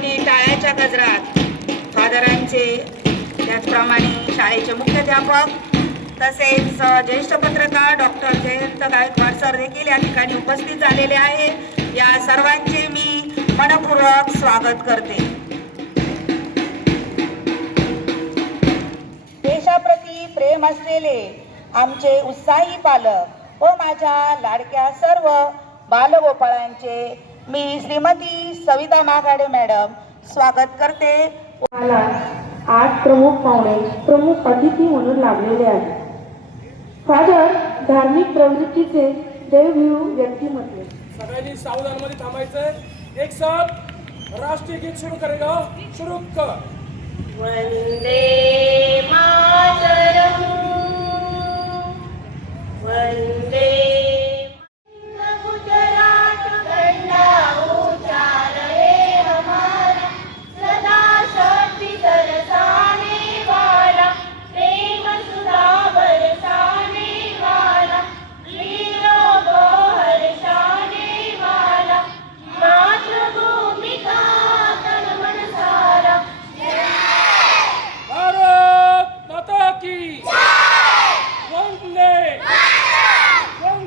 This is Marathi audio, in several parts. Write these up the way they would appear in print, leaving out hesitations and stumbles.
सर्वांनी टाळ्याच्या गजरात फादरांचे, त्याचप्रमाणे शाळेचे मुख्याध्यापक तसेच ज्येष्ठ पत्रकार डॉक्टर जयंत गायकवाड सर देखील या ठिकाणी उपस्थित झालेले आहे. या सर्वांचे मी मनपूर्वक स्वागत करते. देशाप्रती प्रेम असलेले आमचे उत्साही पालक व माझ्या लाडक्या सर्व बालगोपाळांचे मी श्रीमती सविता नागाडे मॅडम स्वागत करते. आज प्रमुख पाहुणे, प्रमुख अतिथी म्हणून लाभलेले आहेत. फादर धार्मिक प्रवृत्तीचे देवभीरू व्यक्तिमत्व. सगळ्यांनी सावधानमध्ये थांबायचं. एक साथ राष्ट्रीय गीत सुरू करेगा. सुरू कर. वंदे मातरम वंदे गुजरात गंगा उचार है हमारा सदा शक्ति बरसाने वाला प्रेम सुधा बरसाने वाला वीरों को हर्षाने वाला मातृभूमि का तन मन सारा. भारत माता की वंदे वंदे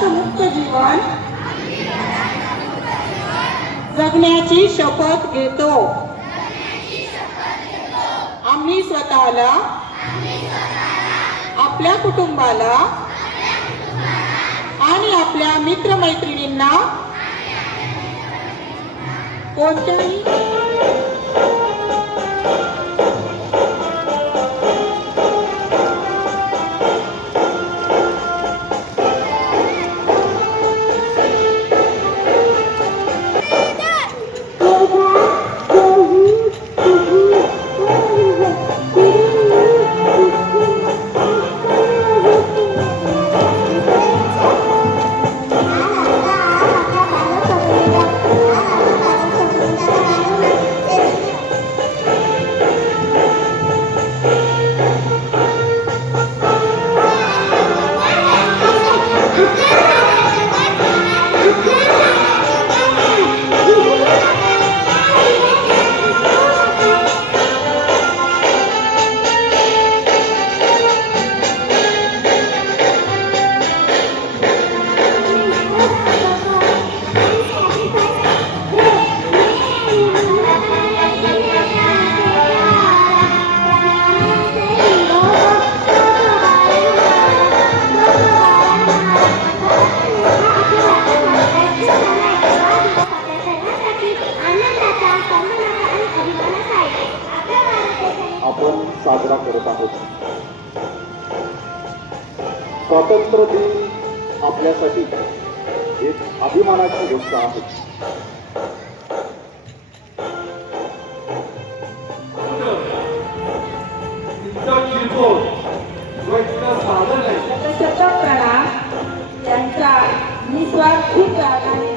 पदार्थमुक्त जीवन जगण्याची शपथ घेतो. आम्ही स्वतःला, आपल्या कुटुंबाला आणि आपल्या मित्रमैत्रिणींना कोणत्याही आपण साजरा करत आहोत. स्वातंत्र्य दिन आपल्यासाठी एक अभिमानाची गोष्ट आहे. शतशत प्रणाम. त्यांच्या निस्वार्थी त्यागाने